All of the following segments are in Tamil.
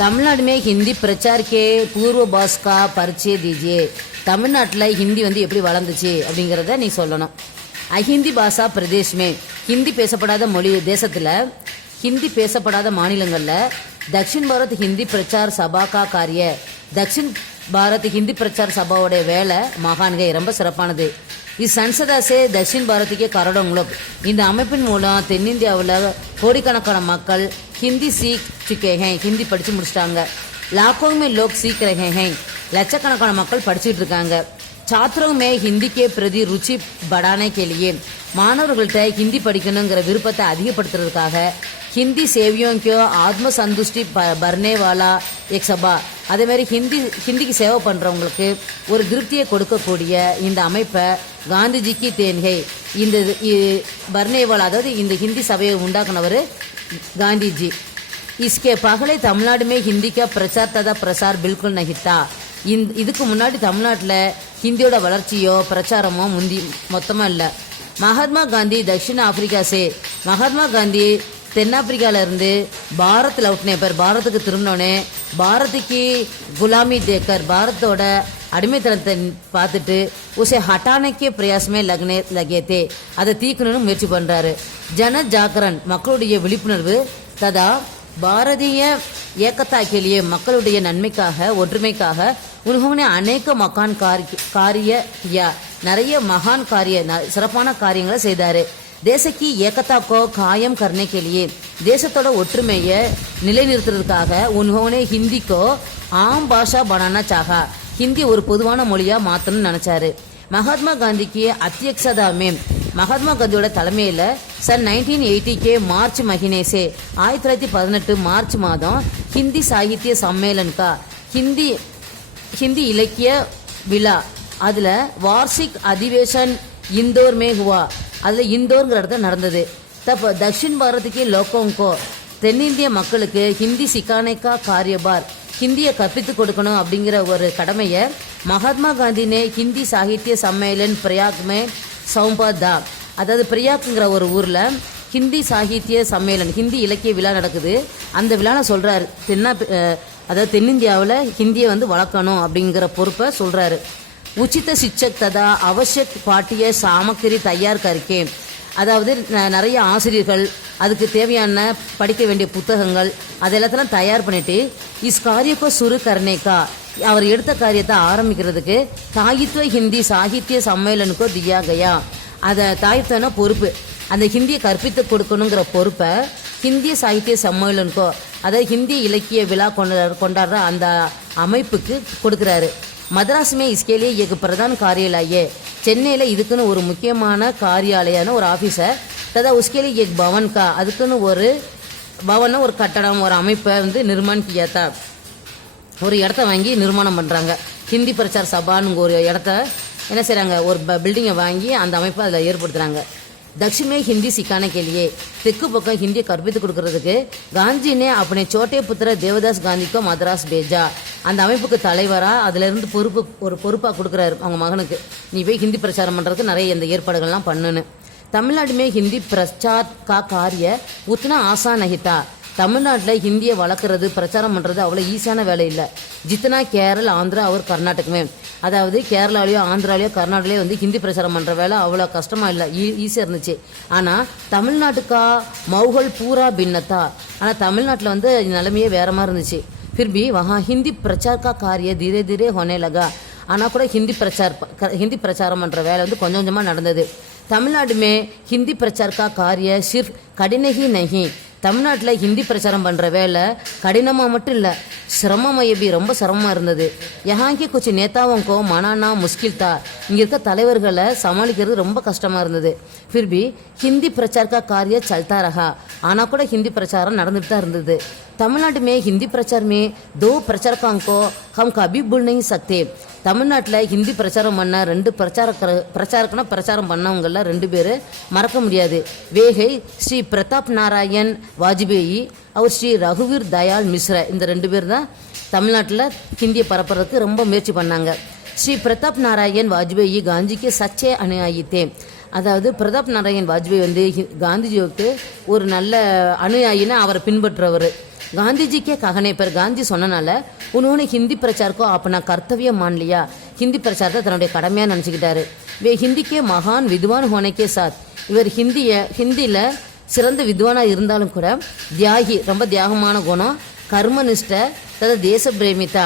तमिलनाडु में हिंदी प्रचार के पूर्वभास का परिचय दीजिए. தமிழ்நாட்டில் ஹிந்தி வந்து எப்படி வளர்ந்துச்சு அப்படிங்கிறத நீ சொல்லணும். அஹிந்தி பாஷா பிரதேஷ்மே ஹிந்தி பேசப்படாத மொழி தேசத்தில் ஹிந்தி பேசப்படாத மாநிலங்களில் தக்ஷின் பாரத் ஹிந்தி பிரச்சார் சபா கா காரிய தக்ஷின் பாரத் ஹிந்தி பிரச்சார் சபாவோடைய வேலை மகான்கை ரொம்ப சிறப்பானது. இச்சன்சதாசே தக்ஷின் பாரத்துக்கே கரடோங்களும் இந்த அமைப்பின் மூலம் தென்னிந்தியாவில் கோடிக்கணக்கான மக்கள் ஹிந்தி சீக் சுக்கேங்க ஹிந்தி படித்து முடிச்சிட்டாங்க. லாக்கோமே லோக் சீக் ரஹே லட்சக்கணக்கான மக்கள் படிச்சுட்டு இருக்காங்க. छात्रों में हिंदी के प्रति रुचि बढ़ाने के लिए மாணவர்கள்ட்ட ஹிந்தி படிக்கணுங்கிற விருப்பத்தை அதிகப்படுத்துறதுக்காக ஹிந்தி சேவியோங்கியோ ஆத்ம சந்துஷ்டி பர்னே வாலா எக் சபா அதே மாதிரி ஹிந்திக்கு சேவை பண்ணுறவங்களுக்கு ஒரு திருப்தியை கொடுக்கக்கூடிய இந்த அமைப்பை காந்திஜிக்கு தேன்கை இந்த பர்னேவாலா அதாவது இந்த ஹிந்தி சபையை உண்டாக்குனவர் காந்திஜி. इसके पहले तमिलनाडु में हिंदी का प्रचार तथा प्रसार बिल्कुल नहीं था. இதுக்கு முன்னாடி தமிழ்நாட்டில் ஹிந்தியோட வளர்ச்சியோ பிரச்சாரமோ மொத்தமாக இல்லை. மகாத்மா காந்தி தட்சிண ஆப்பிரிக்கா மகாத்மா காந்தி தென்னாப்பிரிக்காவிலேருந்து பாரத் லவுட்னே பேர் பாரத்துக்கு திரும்பினோடனே பாரத்துக்கு குலாமி தேக்கர் பாரத்தோட அடிமைத்தனத்தை பார்த்துட்டு உசே ஹட்டானக்கே பிரயாசமே லகேத்தே அதை தீக்கணும்னு முயற்சி பண்ணுறாரு. ஜன ஜாகரன் மக்களுடைய விழிப்புணர்வு ததா பாரதிய ஏக்கத்தா के लिए மக்களுடைய நன்மைக்காக ஒற்றுமைக்காக उन्होंने अनेक மகான் காரிய किया நிறைய மகான் சிறப்பான காரியங்களை செய்தாரு. தேசக்கி ஏக்கத்தாக்கோ காயம் करने के लिए தேசத்தோட ஒற்றுமையை நிலைநிறுத்துறதுக்காக उन्होंने हिंदी को आम भाषा बनाना चाहा ஹிந்தி ஒரு பொதுவான மொழியா மாத்தணும்னு நினைச்சாரு. மகாத்மா காந்திக்கு அத்தியக்ஷதா में மகாத்மா காந்தியோட தலைமையில் சன் 1980 के मार्च महीने से 1918 மார்ச் மாதம் ஹிந்தி சாகித்ய சம்மேளன்கா ஹிந்தி இலக்கிய விழா அதில் வார்ஷிக் அதிவேஷன் இந்தோர் மே ஹுவா அதில் இந்தோர்ங்கிற இடத்துல நடந்தது. தப்போ தக்ஷின் பாரத்துக்கு லோகோங்கோ தென்னிந்திய மக்களுக்கு ஹிந்தி சிக்கானேக்கா காரியபார் ஹிந்தியை கற்பித்து கொடுக்கணும் அப்படிங்கிற ஒரு கடமையை மகாத்மா காந்தினே ஹிந்தி சாகித்ய சம்மேளன் பிரயாக்மே சௌம்பதா அதாவது பிரியாக்குங்கிற ஒரு ஊரில் ஹிந்தி சாகித்ய சம்மேளன் ஹிந்தி இலக்கிய விழா நடக்குது. அந்த விழாவில் சொல்கிறாரு அதாவது தென்னிந்தியாவில் ஹிந்தியை வந்து வளர்க்கணும் அப்படிங்கிற பொறுப்பை சொல்கிறாரு. உச்சித சிக்ஷக் ததா அவசியக் பாட்டிய சாமக்கிரி தயார் கருக்கே அதாவது நிறைய ஆசிரியர்கள் அதுக்கு தேவையான படிக்க வேண்டிய புத்தகங்கள் அதெல்லாத்தெல்லாம் தயார் பண்ணிட்டு இஸ் காரியக்கோ சுரு கர்னேக்கா அவர் எடுத்த காரியத்தை ஆரம்பிக்கிறதுக்கு தாயித்வ ஹிந்தி சாகித்ய சம்மேளனுக்கோ தியா கயா அதை தாயித்வனா பொறுப்பு அந்த ஹிந்தியை கற்பித்து கொடுக்கணுங்கிற பொறுப்பை ஹிந்திய சாகித்ய சம்மேளனுக்கோ அதாவது ஹிந்தி இலக்கிய விழா கொண்டாடுற அந்த அமைப்புக்கு கொடுக்குறாரு. மദ്രാസ് இஸ்கேலே एक பிரதான காரியாலய சென்னையில் இதுக்குன்னு ஒரு முக்கியமான காரியாலயான ஒரு ஆஃபீஸர் ததா உஸ்கேலே एक भवन का அதுக்குன்னு ஒரு பவன ஒரு கட்டடம் ஒரு அமைப்பை வந்து நிர்மாணம் கியாத்தா ஒரு இடத்த வாங்கி நிர்மாணம் பண்ணுறாங்க. ஹிந்தி பிரச்சார சபான்னு ஒரு இடத்த என்ன செய்கிறாங்க ஒரு பில்டிங்கை வாங்கி அந்த அமைப்பை அதில் ஏற்படுத்துகிறாங்க. தக்ஷிமே ஹிந்தி சிக்கானே கேலியே தெற்கு பக்கம் ஹிந்தியை கற்பித்து கொடுக்கறதுக்கு காந்தினே அப்பனே சோட்டே புத்திர தேவதாஸ் காந்திக்கோ மദ്രാஸ் பேஜா அந்த அமைப்புக்கு தலைவராக அதிலிருந்து ஒரு பொறுப்பாக கொடுக்குறாரு அவங்க மகனுக்கு. நீ போய் ஹிந்தி பிரச்சாரம் பண்ணுறதுக்கு நிறைய இந்த ஏற்பாடுகள்லாம் பண்ணுன்னு. तमिलनाडु में हिंदी प्रचार का कार्य उतना आसान नहीं था. தமிழ்நாட்டில் ஹிந்தியை வளர்க்குறது பிரச்சாரம் பண்ணுறது அவ்வளோ ஈஸியான வேலை இல்லை. ஜித்தனா கேரள ஆந்திரா அவர் கர்நாடகமே அதாவது கேரளாலேயோ ஆந்திராலேயோ கர்நாடகாலேயோ வந்து ஹிந்தி பிரச்சாரம் பண்ணுற வேலை அவ்வளோ கஷ்டமாக இல்லை ஈஸியாக இருந்துச்சு. ஆனால் தமிழ்நாட்டுக்கா மௌகல் பூரா பின்னத்தா ஆனால் தமிழ்நாட்டில் வந்து நிலைமையே வேறு மாதிரி இருந்துச்சு. फिर भी वहाँ हिंदी प्रचार का कार्य धीरे धीरे होने लगा. ஆனால் கூட ஹிந்தி பிரச்சாரம் பண்ணுற வேலை வந்து கொஞ்சம் கொஞ்சமாக நடந்தது. तमिलनाडु में हिंदी प्रचार का कार्य सिर्फ कठिन ही नहीं தமிழ்நாட்டில் ஹிந்தி பிரச்சாரம் பண்ணுற வேலை கடினமாக மட்டும் இல்லை சிரமமாக ரொம்ப சிரமமாக இருந்தது. யஹாங்கி குச்சி நேதாவுங்கோ மனானா முஸ்கில் தா இங்கே இருக்க தலைவர்களை சமாளிக்கிறது ரொம்ப கஷ்டமாக இருந்தது. फिर भी हिंदी प्रचार का कार्य चलता रहा ஆனால் கூட ஹிந்தி பிரச்சாரம் நடந்துட்டு தான் இருந்தது. तमिलनाडु में हिंदी प्रचार में 2 प्रचारकों को हम कभी भूल नहीं सकते. தமிழ்நாட்டில் ஹிந்தி பிரச்சாரம் பண்ண 2 பிரச்சாரம் பண்ணவங்களில் 2 பேர் மறக்க முடியாது. வேகை ஸ்ரீ பிரதாப் நாராயண் வாஜ்பேயி அவர் ஸ்ரீ ரகுவீர் தயாள் மிஸ்ரா இந்த 2 பேர் தான் தமிழ்நாட்டில் ஹிந்தியை பரப்புறதுக்கு ரொம்ப முயற்சி பண்ணாங்க. ஸ்ரீ பிரதாப் நாராயண் வாஜ்பேயி காந்திக்கு சச்சே அனுயாயித்தே அதாவது பிரதாப் நாராயண் வாஜ்பேயி வந்து காந்திஜியோக்கு ஒரு நல்ல அனுயாயின்னு அவரை பின்பற்றுறவர். गांधी जी के कहने पर गांधी சொன்னனால उन्होंने हिंदी प्रचार को अपना कर्तव्य मान लिया. हिंदी प्रचारத்தை தன்னுடைய கடமையா நினைச்சுக்கிட்டாரு. वे हिंदी के महान विद्वान होने के साथ இவர் ஹிந்தியில சிறந்த வித்வானா இருந்தாலும் கூட தியாகி, ரொம்ப தியாகமான குணம், கர்மனிஷ்ட, அதாவது தேச பிரேமிதா,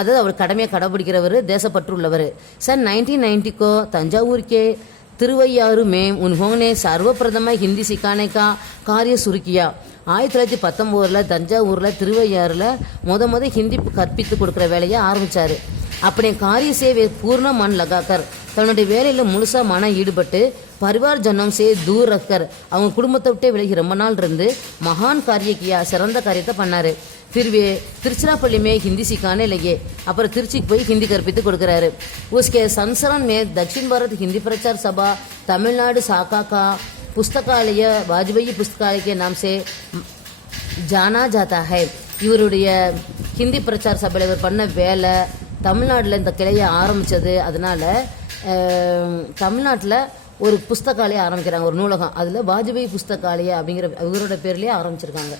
அதாவது அவர் கடமையை கடைபிடிக்கிறவர், தேசப்பற்று உள்ளவர். सन 1990 को तंजावुर के तिरुवैयारू में उन्होंने सर्वप्रथम हिंदी सिखाने का कार्य शुरू किया. 1919 தஞ்சாவூரில் திருவையாறுல முத ஹிந்தி கற்பித்து கொடுக்குற வேலையை ஆரம்பிச்சாரு. அப்படி காரிய சேவை பூர்ண மன் லகாக்கர், தன்னுடைய வேலையில முழுசா மனம் ஈடுபட்டு பரிவார் ஜனம் சே தூர் ரக்கர், அவங்க குடும்பத்தை விட்டே விலகி ரொம்ப நாள் இருந்து மகான் காரியக்கியா, சிறந்த காரியத்தை பண்ணாரு. फिरवे तिरुचिरापल्ली में हिंदी सिखाने लगे. அப்புறம் திருச்சிக்கு போய் ஹிந்தி கற்பித்து கொடுக்குறாரு. उसके संस्करण में दक्षिण भारत हिंदी प्रचार सभा तमिलनाडु शाखा का पुस्तकालय वाजपेयी पुस्तकालय के नाम से जाना जाता है. இவருடைய ஹிந்தி பிரச்சார சபையில் இவர் பண்ண வேலை தமிழ்நாட்டில் இந்த கிளையை ஆரம்பித்தது. அதனால் தமிழ்நாட்டில் ஒரு புஸ்தகாலயம் ஆரம்பிக்கிறாங்க, ஒரு நூலகம். அதில் வாஜ்பாய் புஸ்தகாலயா அப்படிங்கிற இவரோட பேர்லேயே ஆரம்பிச்சிருக்காங்க.